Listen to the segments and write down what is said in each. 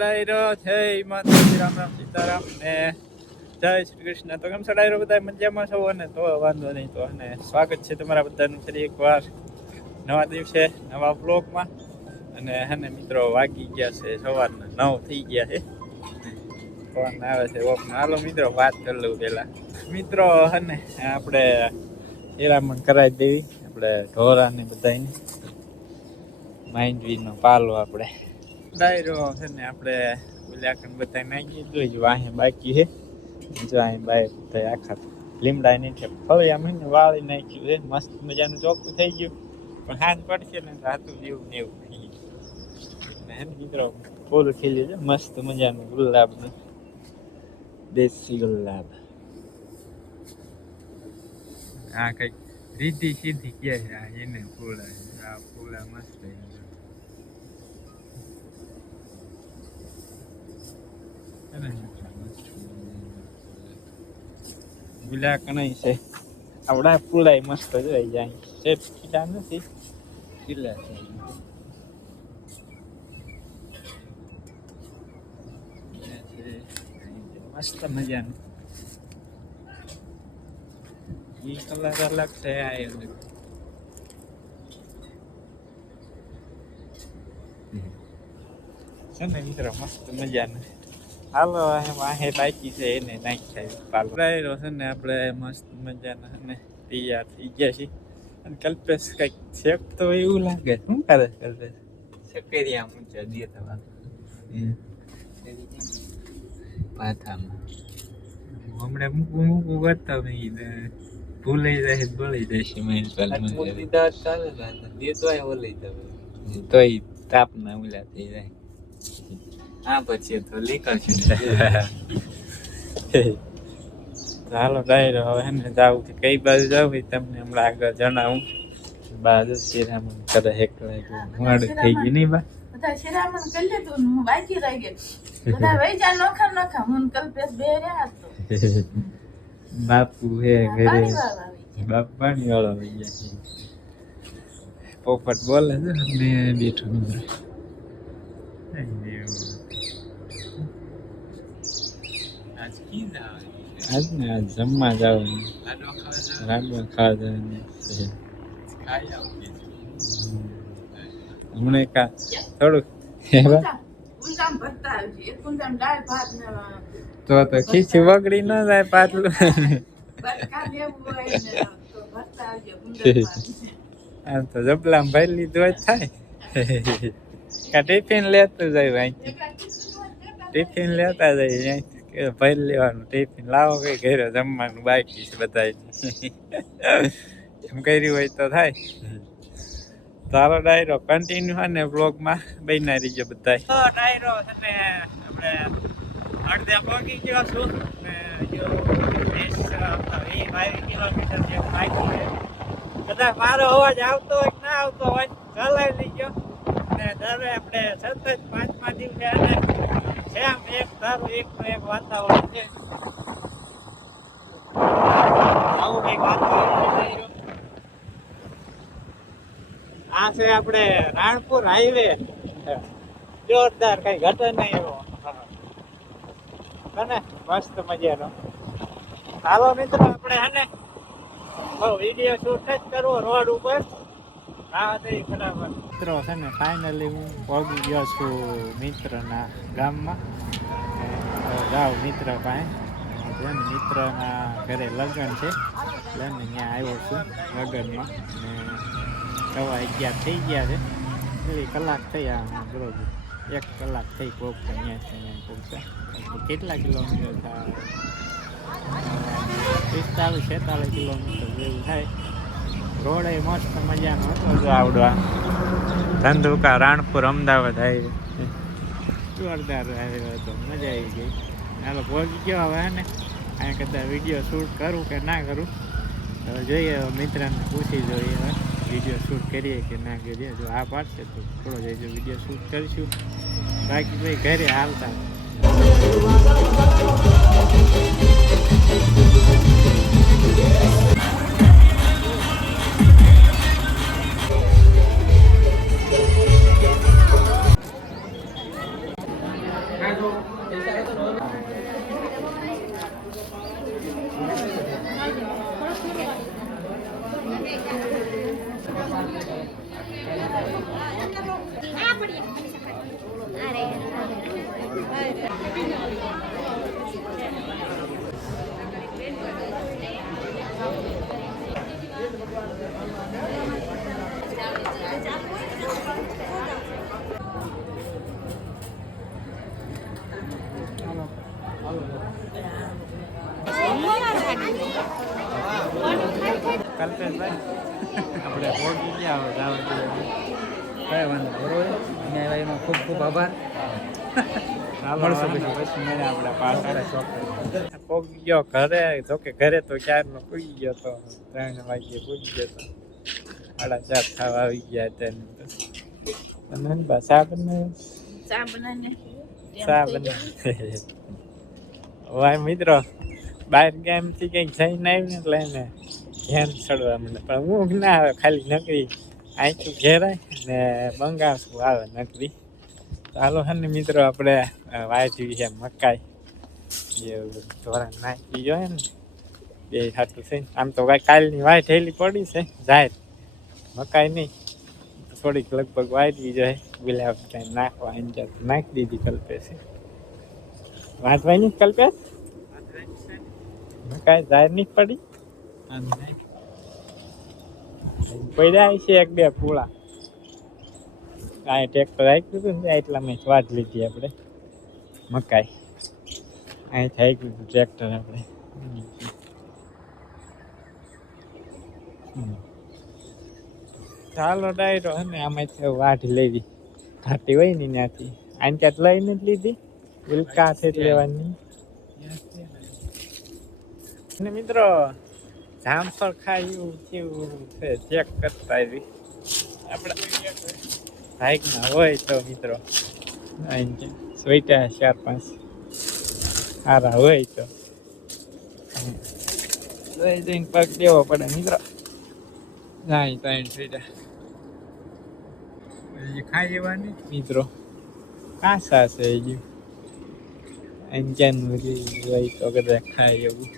ડાયરો જય માતાજી રામ રામ સીતારામ ને જય શ્રી કૃષ્ણ. તો કેમ છો ડાયરો, બધા મજામાં છો? અને તો વાંધો નહીં. તો અને સ્વાગત છે તમારા બધાનું ફરી એકવાર નવા દિવસે નવા બ્લોગમાં. અને હે મિત્રો વાગી ગયા છે સવારના 9 થઈ ગયા છે. ફોન આવે છે ઓપમાં. હાલો મિત્રો વાત કરી લઉં પહેલા. મિત્રો હને આપણે હીરામણ કરાવી દેવી આપણે ઢોરાને બધાને માંડવીનો પાલો આપણે ડાયરો છે ને આપણે ઉલ્યાકન બધા નાખી દીધું. જો અહીં બાકી છે, જો અહીં બાય બધા આખા લીમડા નીચે ફળિયા મને વાળી નાખ્યું છે. મસ્ત મજાનું ચોખ્ખું થઈ ગયું. પણ હાથ પડશે ને રાતું જેવું ને એવું થઈ ગયું. હે મિત્રો ફૂલ ખીલ્યું છે મસ્ત મજાનું ગુલાબનું, દેશી ગુલાબ. આ કઈક રીધી સીધી કે છે એને ફૂલા, આ ફૂલા મસ્ત ગુલા કણાઈ છે. આવડા ફૂલાય મસ્ત જોઈ જાય. શેપ કીડા નથી, ખીલા છે મસ્ત મજાનું. એ કલર અલગ છે, આ અલગ છે ને મિત્રો મસ્ત મજાનું. હાલો વાહે બાકી છે એને નાખ્યા પાલો ડાયરો છે ને આપણે મસ્ત મજાના અને તૈયાર થઈ ગયા છીએ. અને કલ્પેશ કઈક શેક તો એવું લાગે. શું કરે કલ્પેશ? શેકેરિયા મૂંચા દે તમારે પાથામાં હમણાં મૂકવું કરતા નહીં, ભૂલાઈ જાય બોલાઈ જશે. તોય તાપ ના ઉલા થઈ જાય. હા પછી તો લીકરશું. ચાલો ડાયરો હવે હે ને જાવું કે કઈ બાજુ જાવ એ તમને હમણાં આગળ જણાવું. બાજુ શિરામણ કરે એકલા મોડું થઈ ગયું નહીં બા. બધા શિરામણ કરી લીધું, હું બાકી રહી ગઈ. બધા વૈજા નોખા નોખા હું કલ્પેશ બે રહ્યા તો બાપુ હે ઘરે. બાપુ પાણી વાળો આવી ગયા છે. પોપટ બોલે છે ને બેઠો મિત્રો. આજ ને આજ જમવા જવાનું, લાડવા ખાવા જવાનું. હમણાં કા થોડુંક તો ખીચી વગડી ન જાય પાટલું. આમ તો જબલામ ભરી લીધું હોય થાય. કા ટિફિન લેતું જાય અહીંથી, ટિફિન લેતા જાય અહીંથી ભરી લેવાનું. ટિફિન લાવો કઈ ઘરે જમવાનું બાકી છે બધા એમ કર્યું હોય તો થાય. તારો ડાયરો કન્ટિન્યુ છે ને બ્લોગમાં બન્યા રહીજો બધા. તો ડાયરો છે ને આપણે અડધા પહોંચી ગયો છું ને જો 20-22 કિલોમીટર જે બાકી છે. કદાચ મારો અવાજ આવતો હોય કે ના આવતો હોય ચલાવી લીજો. ને દર આપણે સતત 5મા દિવસે અને સેમ એક ધારું એકનું એક વાતાવરણ છે. આવું કંઈક વાતાવરણ. આ છે આપણે રાણપુર હાઈવે. જોરદાર, કઈ ઘટે નહીં એવો અને મસ્ત મજાનો. હાલો મિત્રો આપણે હે વિડીયો શૂટ જ કરવો રોડ ઉપર. હા દઈ બરાબર મિત્રો છે ને ફાઇનલી હું પહોંચી ગયો છું મિત્રના ગામમાં. જાઉં મિત્ર પાસે. મિત્રના ઘરે લગ્ન છે એટલે ત્યાં આવ્યો છું લગ્નમાં. ને 11:15 થઈ ગયા છે. 2 કલાક થઈ આ બરોબર 1 કલાક થઈ પહોંચતા. અહીંયા પહોંચતા કેટલા કિલોમીટર થાય? 45-46 કિલોમીટર જેવું થાય. રોડ એ મસ્ત મજાનો હતો. જો આવડવા ધંધુકા રાણપુર અમદાવાદ હાઈવે જોરદાર હાઈવે હતો, મજા આવી ગઈ. હાલો પહોંચી ગયો હવે ને. અહીંયા કદાચ વિડીયો શૂટ કરું કે ના કરું હવે જોઈએ. મિત્રને પૂછી જોઈએ હવે વિડીયો શૂટ કરીએ કે ના કરીએ. જો આ પાડશે તો થોડો જઈજો વિડીયો શૂટ કરીશું. બાકી ભાઈ ઘરે હાલતા. કલ્પેશભાઈ આપણે પહોંચી ગયા હવે જવા કઈ વાંધો બરોબર અને એનો ખૂબ ખૂબ આભાર મળશું પછી મળે આપણા પાછળ પહોંચી ગયો ઘરે જોકે ઘરે તો ક્યારનો પૂગી ગયો તો 3 વાગ્યે પૂગી ગયો તો 4:30 થવા આવી ગયા તેને તો ચા બનાવે મિત્રો બહાર ગામથી કંઈક જઈને આવીને એટલે એને ધ્યાન ચડવા મને પણ ઊંઘ ના આવે ખાલી નકરી આંખું ઘેરાય ને બંગાસું આવે નકરી ચાલો હે ને મિત્રો આપણે વાંચી છે મકાઈ જે ધોરણ નાખી જોઈએ ને બે હાથું છે આમ તો કાલની વાય થયેલી પડી છે જાય મકાઈ નહીં થોડીક લગભગ વાંચવી જોઈએ ગુલાબ કાંઈ નાખવા એની નાખી દીધી કલ્પેશે વાંચવાની કલ્પેશ મકાઈ જાય નહીં પડી પડ્યા છે 1-2 પૂળા આ ટ્રેક્ટર રાખ્યું હતું ને એટલા મેં વાત લીધી આપણે મકાઈ અહીં થઈ ગયું હતું ટ્રેક્ટર આપણે ચાલો ડાયરો હે ને આમાંથી વાઢી લેવી ઘાટી હોય ને ત્યાંથી આને ક્યાંક લઈને જ લીધી ઉલ્કા છે લેવાની ને મિત્રો જામફળ ખાયું કેવું છે ચેક કરતા આવી આપણે બાઇકમાં હોય તો મિત્રો સ્વેટા 4-5 સારા હોય તો જઈને પગ દેવો પડે મિત્રો જાય 3 સ્વેટા ખાઈ જવાની મિત્રો કાસા છે હજુ અંજાનું હોય તો કદાચ ખાઈ એવું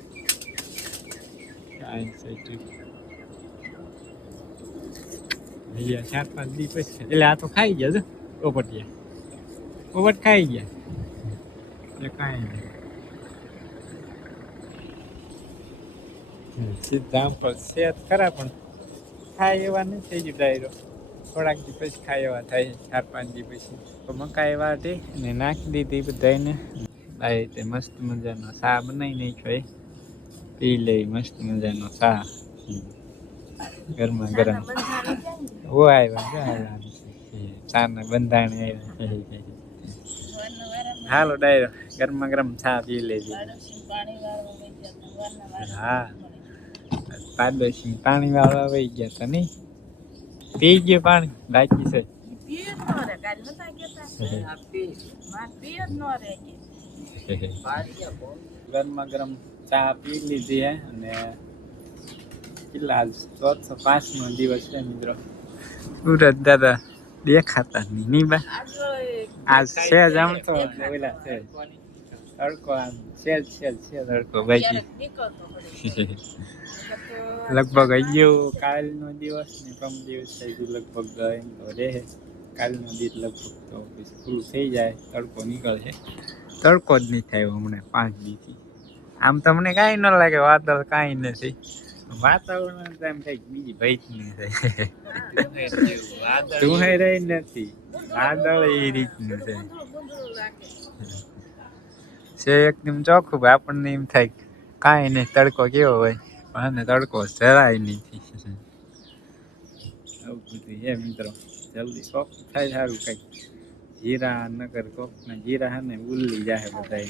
ભૈયા 4-5 દી પછી એટલે આ તો ખાઈ ગયા છે પોપટ ખાઈ ગયા એટલે કાંઈ નહીં સીધા પર સેત ખરા પણ ખાય એવા નહીં થઈ ગયું ડાયરો થોડાક દી પછી ખાય એવા થાય 4-5 દી પછી તો મકાઈ વાટી ને નાખી દીધી બધાને આ રીતે મસ્ત મજાનો ચા બનાવી નાખ્યો પી લે મસ્ત મજાનો ચા ગરમા ગરમ ઓ આવ્યા ચાના બંધાણે આવ્યા હાલો ડાયરો ગરમા ગરમ ચા પી લેજે હા પાડોશી પાણી વાળવા વહી ગયા તા નહીં પી ગયું પાણી બાકી છે ગરમા ગરમ ચા પી લીધી હે અને કેટલા 405નો દિવસ છે મિત્રો સુરત દાદા દેખાતા નહીં બા આજ છે જ આમ તો ઓલા છે તડકો આમ સેલ તડકો બાકી લગભગ હજુ કાલનો દિવસ ને કમ દિવસ થઈ ગયું લગભગ એમ તો રહે કાલનો દિવસ લગભગ તો પૂરું થઈ જાય તડકો નીકળશે તડકો જ નહીં થાય હમણાં 5 દીથી આમ તમને કાંઈ ન લાગે વાદળ કાંઈ નથી વાતાવરણ તો એમ થાય બીજી ભેટ નહીં થાય તું રહી નથી વાદળ એ રીતનું છે એકદમ ચોખ્ખું આપણને એમ થાય કાંઈ નહીં તડકો કેવો હોય પણ તડકો જરાય નથી આવું બધું હે મિત્રો જલ્દી કોક થાય સારું કંઈક જીરા નગર કોક ને જીરા હે ને ઉલ્લી જાય બધા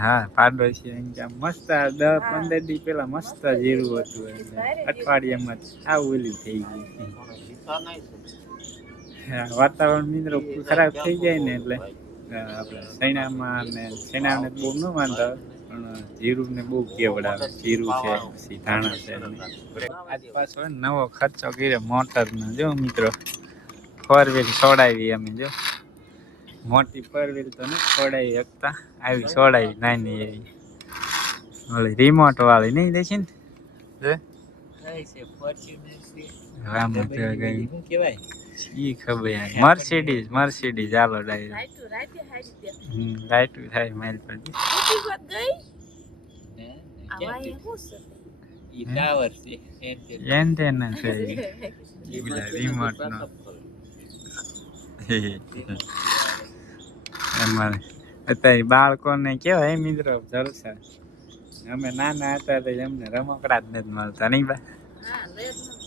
હા પાડોશી મસ્ત 10-15 દી પેલા મસ્ત જીરું હતું અઠવાડિયામાં આ ઉલ્લી થઈ ગઈ વાતાવરણ મિત્રો ખરાબ થઈ જાય ને એટલે આપણે સૈણામાં ને સૈણાને બહુ ન વાંધો પણ જીરું ને બહુ કેવડાવે જીરું છે પછી ધાણા છે આજ પાછો નવો ખર્ચો કર્યો મોટરનો જો મિત્રો 4 વ્હીલ છોડાવી અમે જો મોટી ફોર વ્હીલ તો નથી છોડાઈ શકતા, આવી છોડાઈ નાની એવી ઓલી રિમોટ વાળી નહીં દેખી ને આમાં કઈ શું કહેવાય ઈ ખબર યાર. મર્સિડીઝ ચાલો ડાયરેક્ટ રાતે હારી દે લાઈટ થાય માઇલ પર બીજી વાત ગઈ હે? આવા એ હું છે ઈ ટાવર છે એન્ટેના છે રિમોટ નો અમારે અત્યારે બાળકોને કેવાય મિત્રો જલસા. અમે નાના હતા તો એમને રમકડા જ નથી મળતા નહીં બા. હા લે જ નથી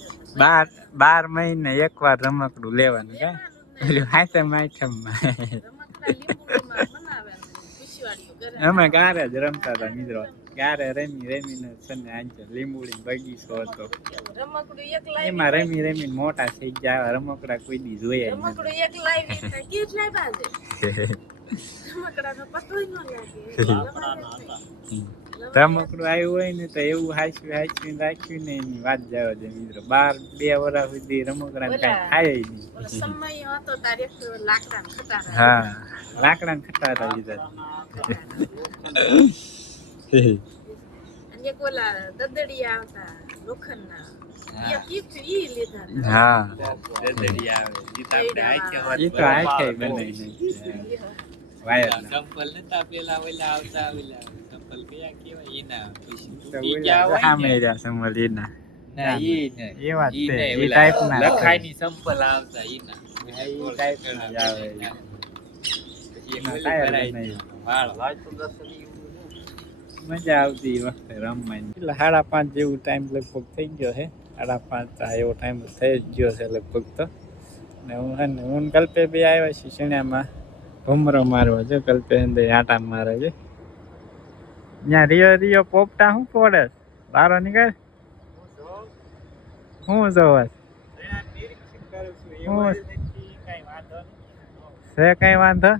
12 મહિને એકવાર રમકડું લેવાનું કા પેલું હાથમ રમકડા લીંબુડીમાં બનાવે ને ખુશીવાળીઓ ઘરે અમે ગારે જ રમતા હતા મિત્રો. ગારે રમીને સને આંચે લીંબુડી બગીચો હતો રમકડું એક લાવી એમાં રમીને મોટા થઈ ગયા. રમકડા કોઈ દી જોયા રમકડું એક લાવી તો કેટ લાવ્યા છે રમકડાનો પતો ન લાગે રમકડું આવ્યું હોય ને તો એવું હાચવી રાખ્યું ને એની વાત જવા દે મિત્રો. 2 વર્ષ સુધી રમકડા કઈ થાય નહીં. સમય હતો તારે એક લાકડાના ખટારા હા લાકડા ખટારા લીધા અને એક ઓલા દદડિયા આવતા લોખંડના એ કીટ ઈ લીધા હતા. હા દદડી આવે ઈ તો આપણે આંખે વાત એ તો આખે બનાવી વાયર ચંપલ નતા પેલા ઓલા આવતા ઓલા ચંપલ કયા કહેવાય એના તો ઈ ક્યાં હોય સામે ને? રહ્યા સમલીના ના ઈ ને એ વાત ઈ છે. ને એ ઓલા ટાઈપના લખાઈની ચંપલ આવતા ઈના ઈ ટાઈપના જ આવે. પછી એક ના, ઓલી ટાયર ભરાઈ બનાવી. વાળ મજા આવતી એ વખતે રમવાની. એટલે 5:30 જેવું ટાઈમ લગભગ થઈ ગયો છે. 5:30 એવો ટાઈમ થઈ જ ગયો છે લગભગ તો. ને હું ને કલ્પે બે આવ્યા છીએ શિણામાં ભમરો મારવા. જો કલ્પે અંદર આટા મારે છે. ત્યાં રિયો પોપટા શું પડે બારો નીકળ શું જોવા છે કઈ વાંધો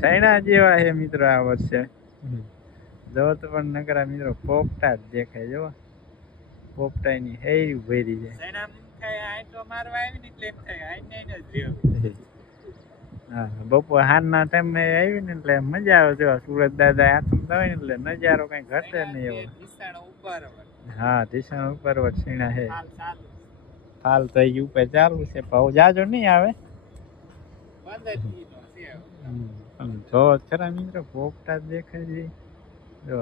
સૈણા જેવા છે મિત્રો આ વર્ષે. જો તો પણ નકરા મિત્રો પોપટા જ દેખાય. જો પોપટા ની હેરી ભરી છે. હા બપોર હાનના ટાઈમે આવી ને એટલે મજા આવે. જો સુરત દાદા આથમ હોય ને એટલે નજારો કઈ ઘટે નહીં એવો. હા ઢીસણ ઉપર સીણા છે. હાલ તો એ ઉપર ચાલુ છે. ભાવ જાજો નહીં આવે. જો ખરા મિત્રો પોપટા જ દેખાય છે. જો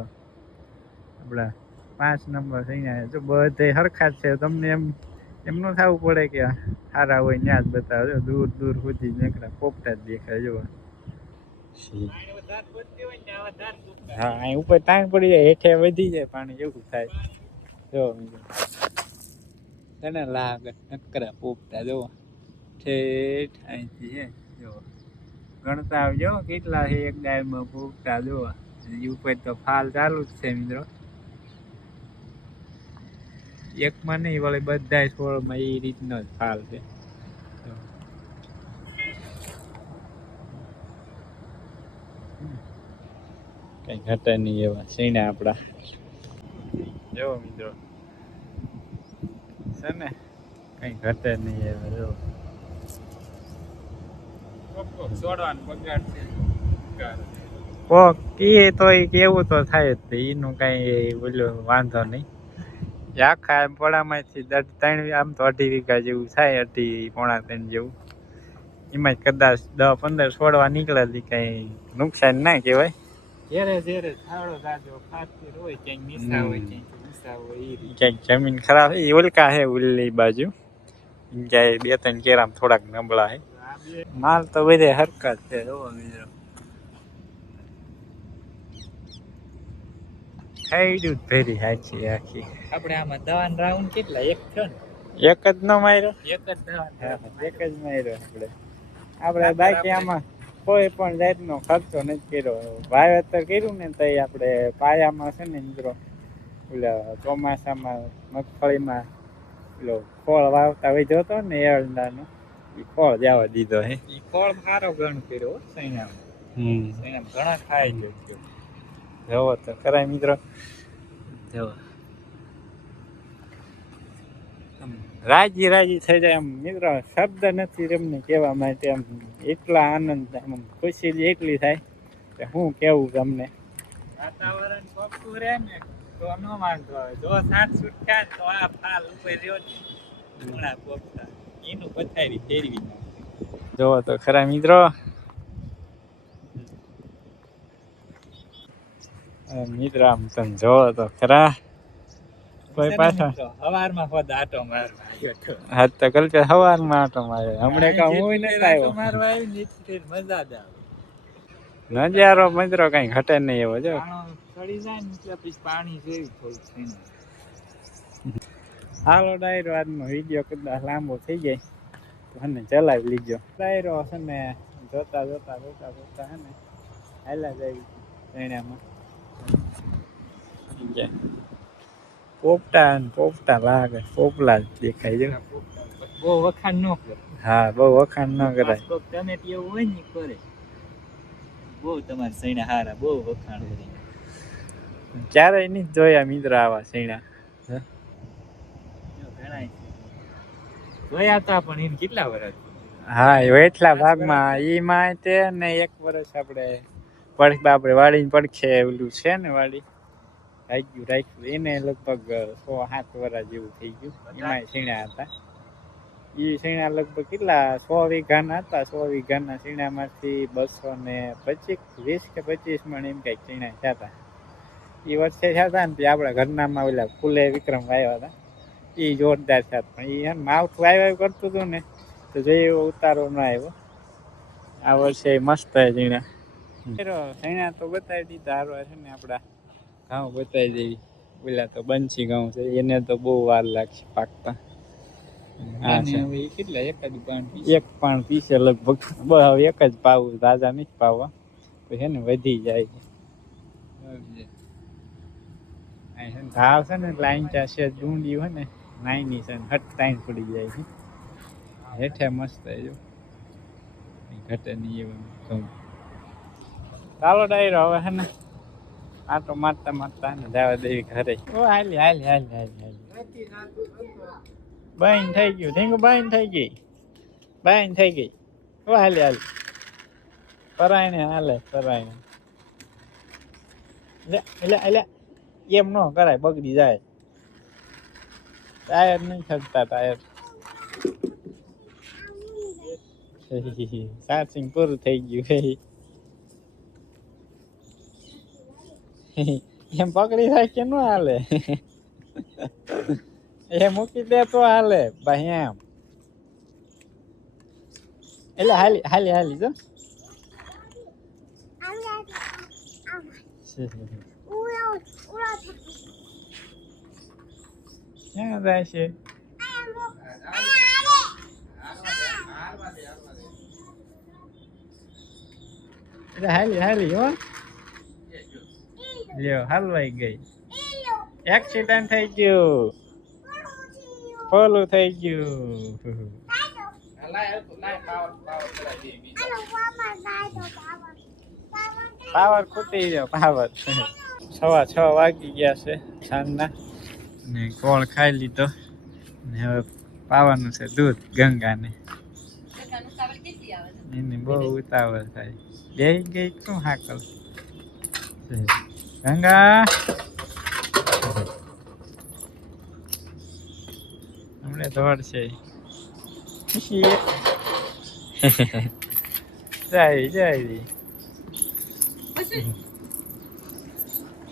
આપડા 5 નંબર સીણા જો બધે હરખા જ છે. તમને એમ ન થવું પડે કે સારા હોય ત્યાં જ બતાવે. જો દૂર સુધી નીકળે પોપટા જ દેખાય. જો હા અહીં ઉપર તાણ પડી જાય હેઠે વધી જાય પાણી એવું થાય. જો તને લાગે નકરા પોપટા જો ઠેઠ અહીંથી છે. જો ગણતા આવજો કેટલા છે એક ગાયમાં પોપટા. જો ઉપર તો ફાલ ચાલુ જ છે મિત્રો. એકમાં નહીં વળી બધા છોડમાં એ રીતનો જ ફાલ છે. કઈ ઘટે નહીં એવા સીણા આપડા. જો મિત્રો છે ને કઈ ઘટે નહીં એવા. જો કોક કી તો કેવું તો થાય જ. એનું કઈ બોલ્યો વાંધો નહીં. આખા એમ પડામાંથી 3 આમ તો 2.5 વીઘા જેવું થાય. 2.5-3 જેવું. એમાં કદાચ 10-15 છોડવા નીકળે કઈ નુકસાન ના કહેવાય. ઘેરે થાળો રાજો ફાતી હોય ક્યાંક નિશા હોય ક્યાંક ઊંચા હોય. ક્યાંક જમીન ખરાબ એ ઉલકા હે ઉલ્લી બાજુ ક્યાંય 2-3 કેરામ થોડાક નબળા હે. માલ તો બધે હરકત છે. જોવો મિત્રો ખાઈડું ભેરી હાચી આખી. આપણે આમાં દવાન રાઉન્ડ કેટલા એક થયો ને એક જ ન માર્યો. એક જ દવાન એક જ માર્યો આપણે બાકી આમાં કોઈ પણ જાતનો ખર્ચો નથી કર્યો. વાવેતર કર્યું ને તો આપણે પાયામાં છે ને મિત્રો ઓલા ચોમાસામાં મગફળીમાં પેલો ખોળ વાવતા હોય જોતો ને એરંડાનો એ ખોળ જવા દીધો હે. ઈ ફળ સારો ગણ કર્યો સૈનામાં ઘણા ખાઈ ગયો. જોવો તો ખરા મિત્રો જો રાજી રાજી થઈ જાય એમ મિત્રો, શબ્દ નથી તમને કહેવા માટે. એમ એટલા આનંદ થાય, એમ ખુશી જ એટલી થાય કે શું કેવું તમને. વાતાવરણ પોપતું રહે ને તો ન વાંધો આવે. જો 60 થાય તો આ ફાલ ઉપર રહ્યો ને ઘણા પોપતા એનું પથારી ફેરવી નાખે. જો તો ખરા મિત્રો, મિત્ર આમ તમે જોવો તો ખરા. કોઈ પાછો સવારમાં ખોદ આટો મારવા આવ્યો તો. હા તો કલ કે સવારમાં આટો માર્યો, હમણે કા હું નથી આવ્યો. મારવા આવી ને મજા જ આવે. નજારો મિત્રો કઈ ઘટે નહીં એવો. જો ચડી જાય ને એટલે પછી પાણી જેવું થોડું. હાલો ડાયરો, આજનો વિડીયો કદાચ લાંબો થઈ જાય તો હને ચલાવી લીજો. ડાયરો છે ને જોતા જોતા જોતા જોતા હે ને હાલા જાય એનામાં પોપટા ને પોપટા લાગે, પોપલા જ દેખાય છે. બહુ વખાણ ન કરે. હા, બહુ વખાણ ન કરાય. તમે એવું હોય ને કરે બહુ તમારે સૈણા હારા, બહુ વખાણ કરી. ક્યારેય નહીં જોયા મિત્ર આવા સૈણા. જોયા હતા પણ એને કેટલા વર્ષ. હા, એટલા ભાગમાં ઈમાં તે ને 1 વર્ષ આપણે વાડીને પડખે ઓલું છે ને વાડી રાખ્યું એને લગભગ 6-7 વર્ષ જેવું થઈ ગયું. એમાં સીણા હતા. એ સીણા લગભગ કેટલા 100 વીઘાના હતા. 100 વીઘાના સીણામાંથી 220 કે 25 મણ એમ કઈક સીણા થયા. એ વર્ષે થયા ને આપણા ઘરનામાં ઓલા ફૂલે વિક્રમ વાવ્યા હતા. એ જોરદાર થયા, પણ એ માવઠું વાવ્યા કરતું હતું ને તો જોઈએ એવો ઉતારો ના આવ્યો. આ વર્ષે મસ્ત સીણા. સીણા તો બતાવી દીધા. હારવા છે ને આપડા ઘઉં બતાવી દેવી. પેલા તો બંસી ઘઉં છે, એને તો બહુ વાર લાગશે પાકતા. હા છે કેટલા એક પાણ પીસે લગભગ. એક જ પાવું, તાજા નથી પાવા તો છે ને વધી જાય. ઘાવ છે ને લાઈન ચાશે ડુંડી હોય ને નાઈની છે ને હટતાઈ પડી જાય છે. હેઠે મસ્ત જો ઘટે નહીં એવું ઘઉં. ચાલો ડાયરો હવે હે ને આટો મારતા મારતા ને જવા દેવી ઘરે. ઓ હાલી હાલી હાલી હાલી હાલી બાઈન થઈ ગયું. ઢીંગુ બાઈન થઈ ગઈ, બાઈન થઈ ગઈ. ઓ હાલી હાલી પરાયને હાલે પરાયને. એટલે એમ ન કરાય, બગડી જાય. ટાયર નહીં ખડતા ટાયર. ચાર્જિંગ પૂરું થઈ ગયું. એમ પકડી થાય કે ન હાલે. એ મૂકી દે તો હાલે ભાઈ એમ. એટલે હાલી હાલી હાલી જો. ક્યાં જાય છે? એટલે હાલી હાલી હો. લ્યો હલવાઈ ગઈ. એક્સિડન્ટ થઈ ગયું, ફોલું થઈ ગયું. પાવર ખૂટી ગયો પાવર. 6:15 વાગી ગયા છે સાંજના ને ગોળ ખાઈ લીધો ને હવે પાવાનું છે દૂધ ગંગાને. એને બહુ ઉતાવળ થાય. બે ગઈ શું હાકલ ગંગા. હમણે દોડશે. જાય જાય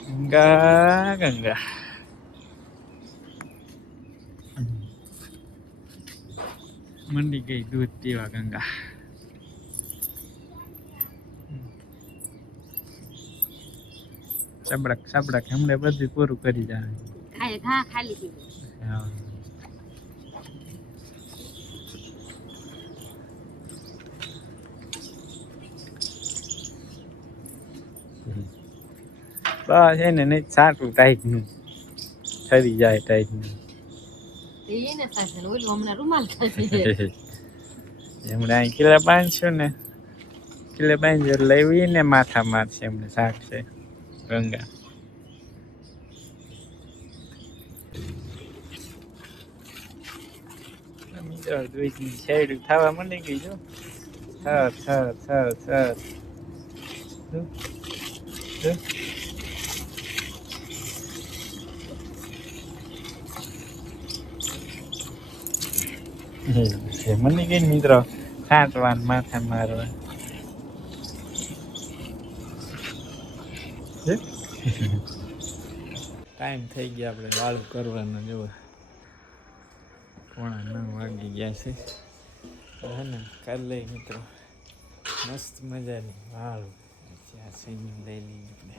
ગંગા ગંગા. મંડી ગઈ દૂધ પીવા ગંગા. સબડક સબડક હમણે બધું પૂરું કરી જાય. હા બસ એને નહીં સાટું ટાઈટ નું ઠરી જાય ટાઈટ નું. એમણે અહીં કિલ્લા બાંધશું ને કિલ્લે બાંધી લેવી ને માથા મારશે એમને સાટશે ગંગા. મિત્રો દૂધની શેરડી થવા માંડી ગઈ જો થર જો. મને કઈ મિત્રો ખાંટવાન માથા મારવા ટાઈમ થઈ ગયા આપણે વાળું કરવાનો જો 9:15 વાગી ગયા છે હે ને કરી લઈ મિત્રો મસ્ત મજાની વાળું ત્યાં સૈન્યું લઈ લઈએ આપણે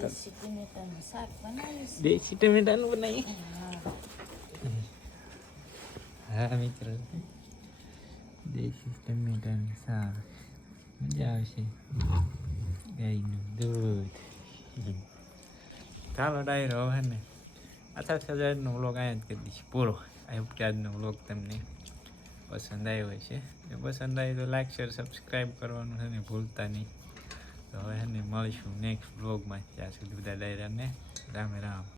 દેશી ટમેટાનું શાક બનાવીશ. દેશી ટમેટાનું બનાવીએ હા મિત્રો દેશી ટમેટાનું શાક મજા આવશે ગાયનું દૂધ ચાલો ડાયરો હવે ને 8,000નો વ્લોગ અહીંયા જ કરી દઈશ પૂરો આ ઉપચારનો વ્લોગ તમને પસંદ આવ્યો છે જો પસંદ આવ્યો તો લાઈક શેર સબસ્ક્રાઈબ કરવાનું છે ને ભૂલતા નહીં તો હવે ને મળીશું નેક્સ્ટ વ્લોગમાં ત્યાં સુધી બધા ડાયરાને રામ રામ.